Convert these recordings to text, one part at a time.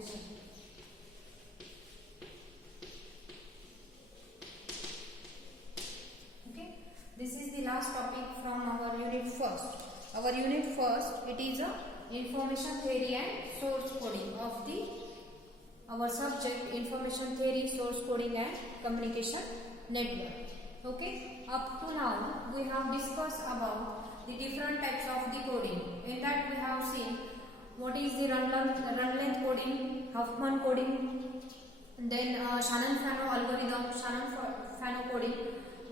compression. Okay, this is the last topic from our unit first. Our unit first, it is a information theory and source coding of the our subject information theory, source coding and communication network. Okay, up to now we have discussed about the different types of the coding. In that we have seen what is the run length coding, Huffman coding, then Shannon-Fano algorithm, Shannon-Fano coding.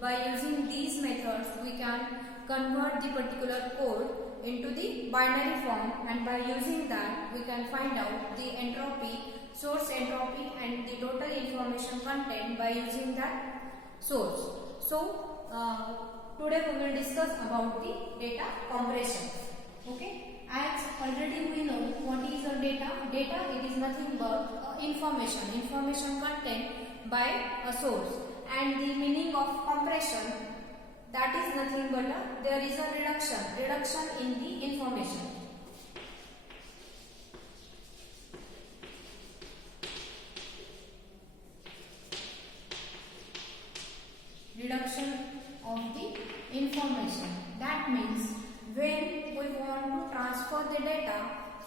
By using these methods we can convert the particular code into the binary form, and by using that we can find out the entropy, source entropy and the total information content by using that source. So today we will discuss about the data compression. Okay, as already we know what is a data. Data, it is nothing but information content by a source, and the meaning of compression, that is nothing but there is a reduction in the information. Reduction of the information. That means when we want to transfer the data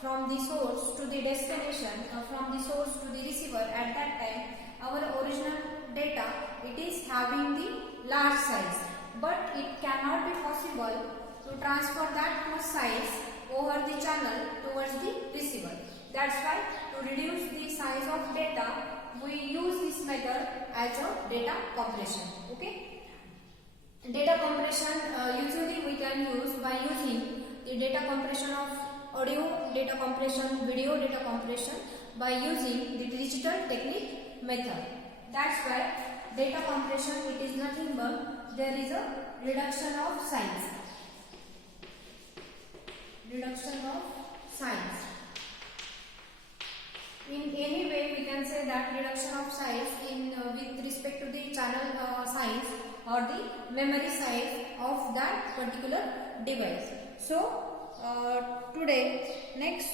from the source to the destination or from the source to the receiver, at that time our original data, it is having the large size, but it cannot be possible to transfer that much size over the channel towards the receiver. That's why to reduce the size of data we use this method as a data compression. Okay, data compression usually we can use by using the data compression of audio, data compression, video data compression by using the digital technique method. That's why data compression, it is nothing but there is a reduction of size. In any way we can say that reduction of size in with respect to the channel size or the memory size of that particular device. So today next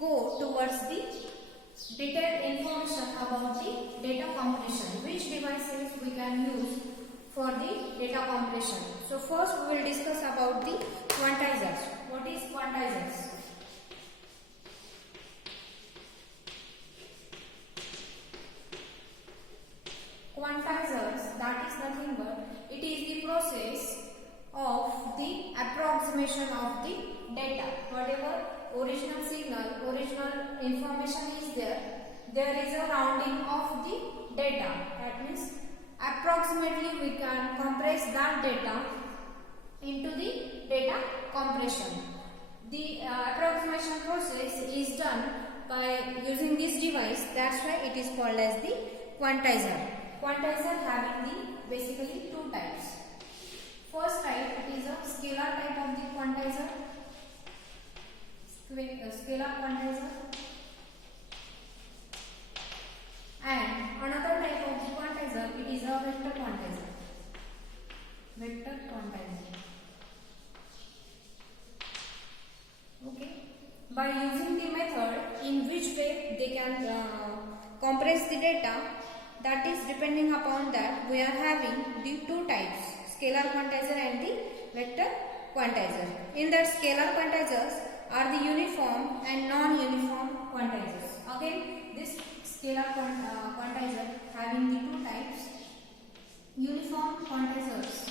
go towards the detailed information about the data compression, which devices we can use for the data compression. So first we will discuss about the quantizers. What is quantizers? Quantizers, that is nothing but it is the process of the approximation of the data. Whatever original signal, original information is there, there is a rounding of the data. That means approximately we can compress that data into the data compression. The approximation process is done by using this device. That's why it is called as the quantizer. Quantizer having the basically two types. First type, it is a scalar type of the quantizer. Scalar quantizer. And another type of the quantizer, it is a vector quantizer. Vector quantizer. Okay. By using the method in which way they can compress the data, that is depending upon that we are having the two types, scalar quantizer and the vector quantizer. In that, scalar quantizers are the uniform and non-uniform quantizers. Again, this scalar quantizer having the two types, uniform quantizers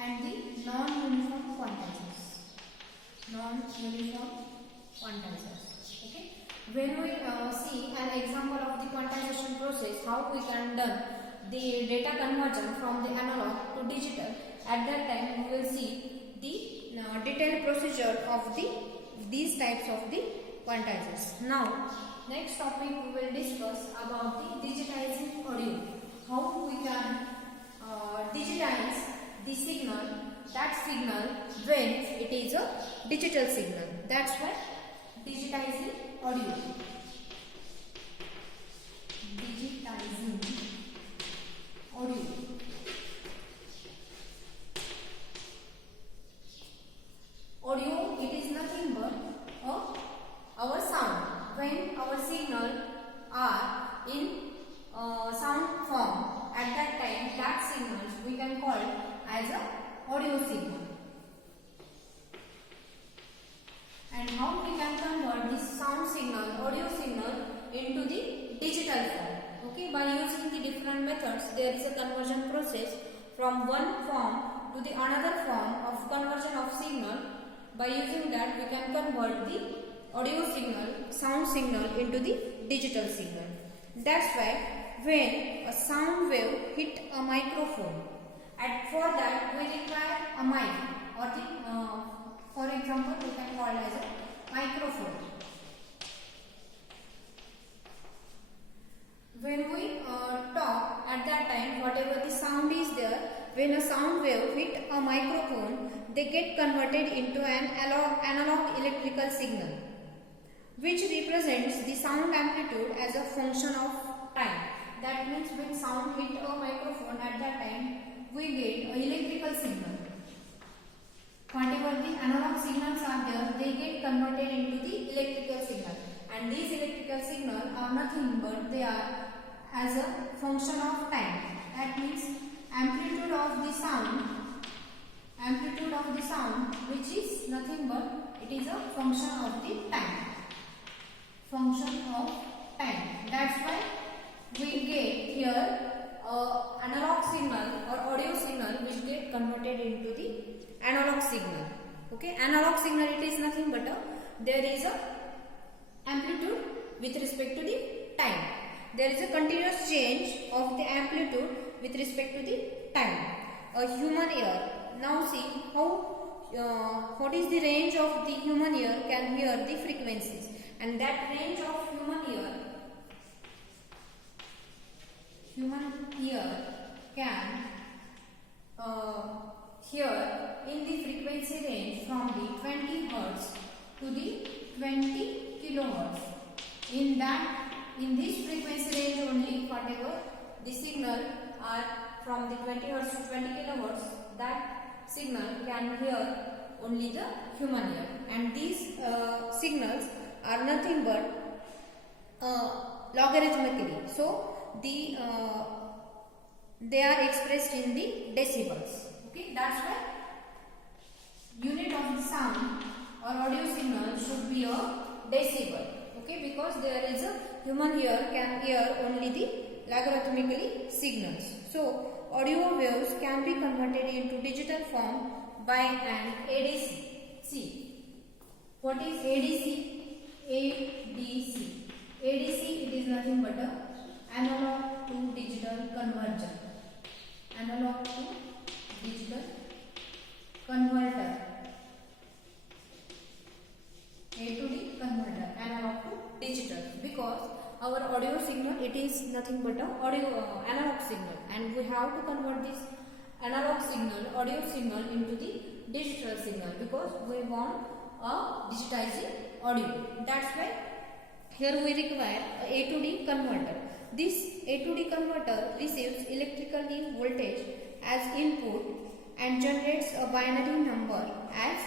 and the non-uniform quantizers. Okay. When we see an example of the quantization process, how we can done the data conversion from the analog to digital, at that time we will see the detailed procedure of these types of the quantizers. Now, next topic we will discuss about the digitizing audio. How we can digitize the signal, that signal when it is a digital signal. That's why digitizing audio. Digitizing audio. Audio, it is nothing but our sound. when our signal are in sound form, at that time that signals we can call as a audio signal. And how we can convert this sound signal, audio signal into the digital form? Okay, by using the different methods, there is a conversion process from one form to the another form of conversion of signal. By using that, we can convert the audio signal, sound signal into the digital signal. That's why when a sound wave hit a microphone, and for that we require a mic, or the for example, we can call as a microphone. When we talk, at that time, whatever the sound is there, when a sound wave hit a microphone, they get converted into an analog electrical signal, which represents the sound amplitude as a function of time. That means when sound hit a microphone, at that time, we get an electrical signal. Whatever the analog signals are there, they get converted into the electrical signal. And these electrical signals are nothing but they are as a function of time. That means amplitude of the sound, which is nothing but it is a function of the time. Function of time. That's why we get here analog signal or audio signal which get converted into the analog signal. Okay, analog signal, it is nothing but there is a amplitude with respect to the time. There is a continuous change of the amplitude with respect to the time. A human ear. Now see how what is the range of the human ear can hear the frequencies, and that range of human ear can hear in the frequency range from the 20 Hz to the 20 kilohertz. In this frequency range only, whatever the signal are from the 20 Hz to 20 kilohertz, that signal can hear only the human ear. And these signals are nothing but logarithmically. So they are expressed in the decibels. Okay, that's why unit of the sound or audio signal should be a decibel. Okay, because there is a human ear can hear only the logarithmically signals. So audio waves can be converted into digital form by an ADC. See, what is ADC? ADC, it is nothing but a analog to digital converter. Analog to digital converter. A to D converter, analog to digital, because our audio signal, it is nothing but a analog signal, and we have to convert this analog signal, audio signal into the digital signal, because we want a digitizing audio. That's why here we require a to D converter. This A to D converter receives electrical voltage as input and generates a binary number as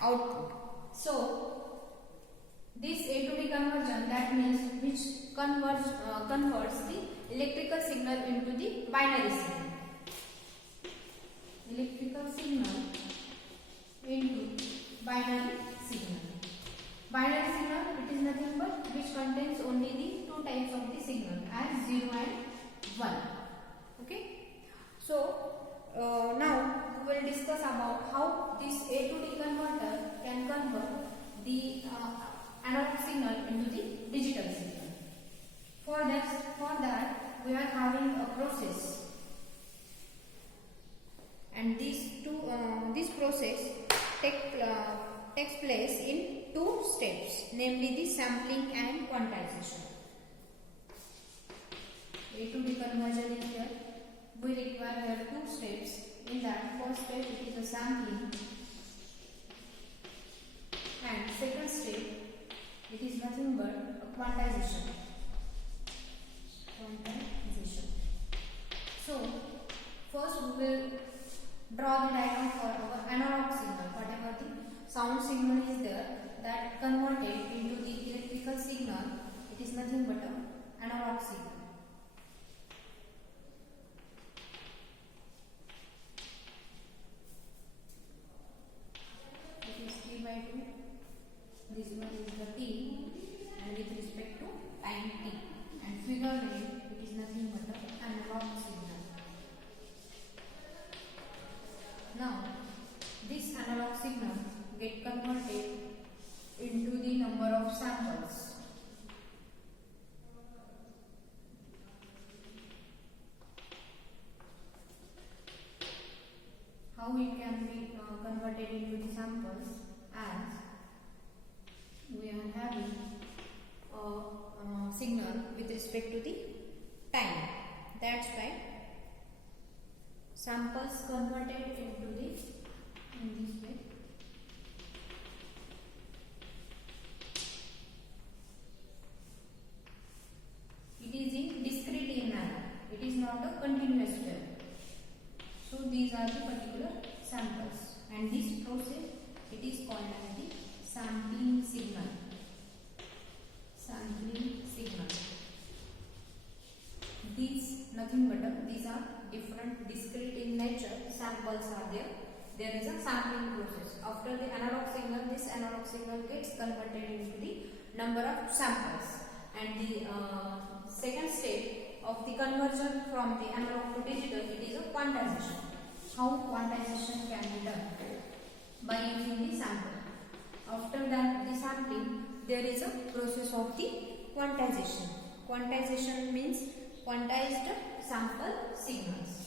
output. So this A to D conversion, that means which converts the electrical signal into the binary signal. Electrical signal into binary signal. Binary signal, it is nothing but which contains only the two types of the signal as 0 and 1. Okay. So now we will discuss about how this A to D converter can convert the analog signal into the digital signal. For that we are having a process, and this process takes place in two steps, namely the sampling and quantization. A to D conversion is here. We require here two steps. In that first step, it is the sampling, and second step, it is nothing but a quantization. So first we will draw the diagram for our analog signal. Whatever the sound signal is there, that converted into the electrical signal converted into the samples as we are having a signal with respect to the time. That's why samples converted into this in this way. It is in discrete in manner. It is not a continuous wave. So these are the particular samples, and this process it is called as the sampling signal. Sampling signal. These nothing but these are different discrete in nature. Samples are there. There is a sampling process. After the analog signal, this analog signal gets converted into the number of samples, and the second step of the conversion from the analog to digital, it is a quantization. How quantization can be done? By using the sample. After that, the sampling, there is a process of the quantization. Quantization means quantized sample signals.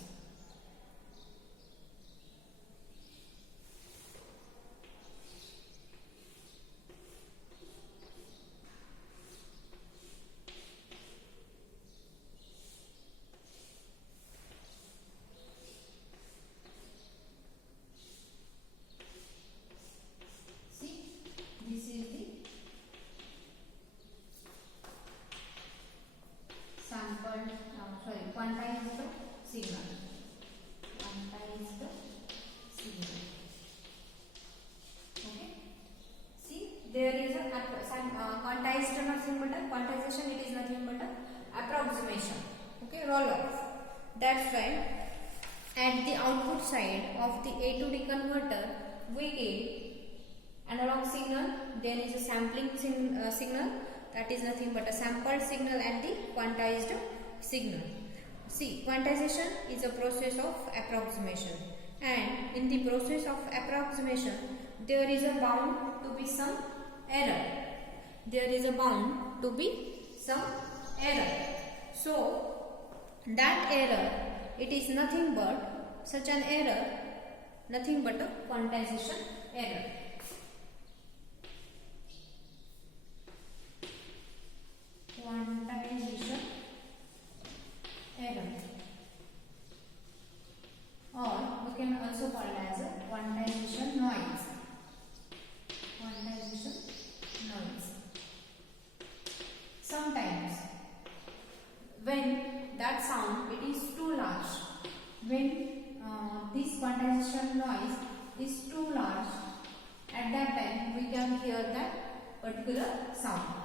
Quantized signal. Quantized signal. Okay. See, there is a quantized nothing but a quantization. It is nothing but a approximation. Okay, roll off. That's why at the output side of the A to D converter, we get analog signal. There is a sampling signal. That is nothing but a sampled signal and the quantized signal. See, quantization is a process of approximation, and in the process of approximation, there is a bound to be some error. There is a bound to be some error. So, that error, it is nothing but such an error, nothing but a quantization error. Quantization error, or we can also call it as a quantization noise. Quantization noise. Sometimes when that sound it is too large, when this quantization noise is too large, at that time we can hear that particular sound.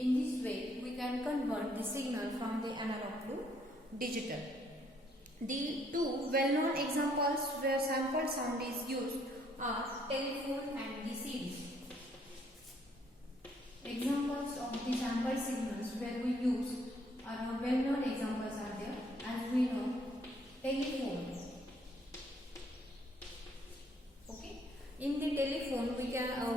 In this way, we can convert the signal from the analog to digital. The two well-known examples where sampled sound is used are telephone and the CD. Examples of the sampled signals where we use are well-known examples are there. As we know, telephone. Okay. In the telephone,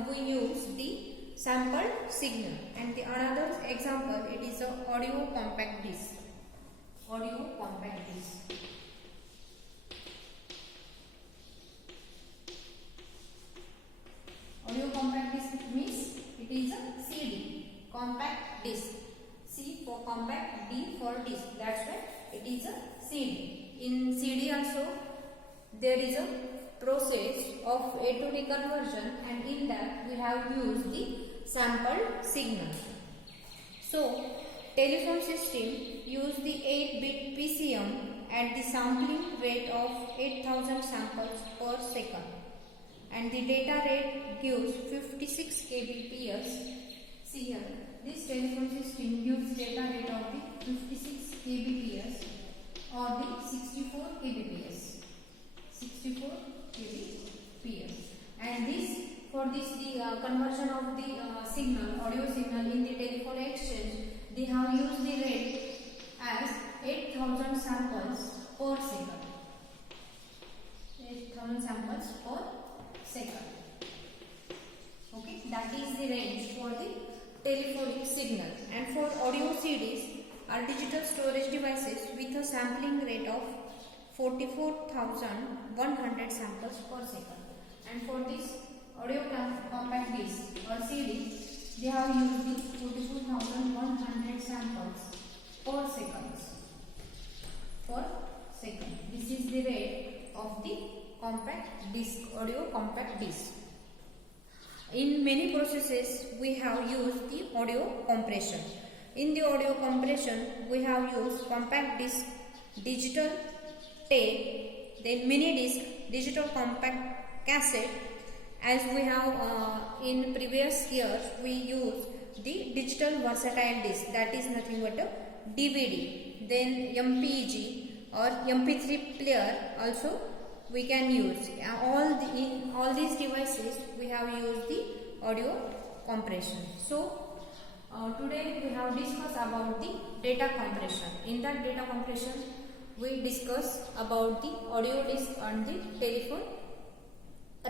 we use the sampled signal, and the another example it is a audio compact disc. Audio compact disc. Audio compact disc means it is a CD. Compact disc. C for compact, D for disc. That's why it is a CD. In CD also there is a process of A to D conversion, and in that we have used the sampled signal. So, telephone system use the 8-bit PCM at the sampling rate of 8000 samples per second, and the data rate gives 56 kbps. See here, this telephone system gives data rate of the 56 kbps or the 64 kbps. 64 kbps, and this for this the conversion of the signal, audio signal in the telephone exchange, they have used the rate as 8000 samples per second. 8000 samples per second. Okay, that is the range for the telephonic signal. And for audio CDs are digital storage devices with a sampling rate of 44,100 samples per second. And for this audio compact disc or CD, they have used the 44,100 samples per second. This is the rate of the compact disc, audio compact disc. In many processes, we have used the audio compression. In the audio compression, we have used compact disc, digital tape, then mini disc, digital compact cassette. As we have in previous years, we use the digital versatile disc, that is nothing but a DVD. Then MPEG or MP3 player also we can use. In all these devices we have used the audio compression. So today we have discussed about the data compression. In that data compression we discuss about the audio disc and the telephone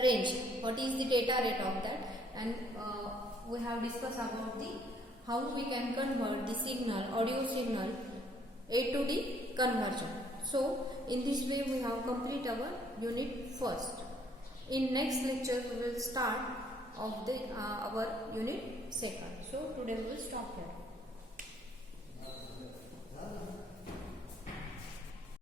range. What is the data rate of that, and we have discussed about the how we can convert the signal, audio signal A to D conversion. So in this way we have complete our unit first. In next lecture we will start of the our unit second. So today we will stop here.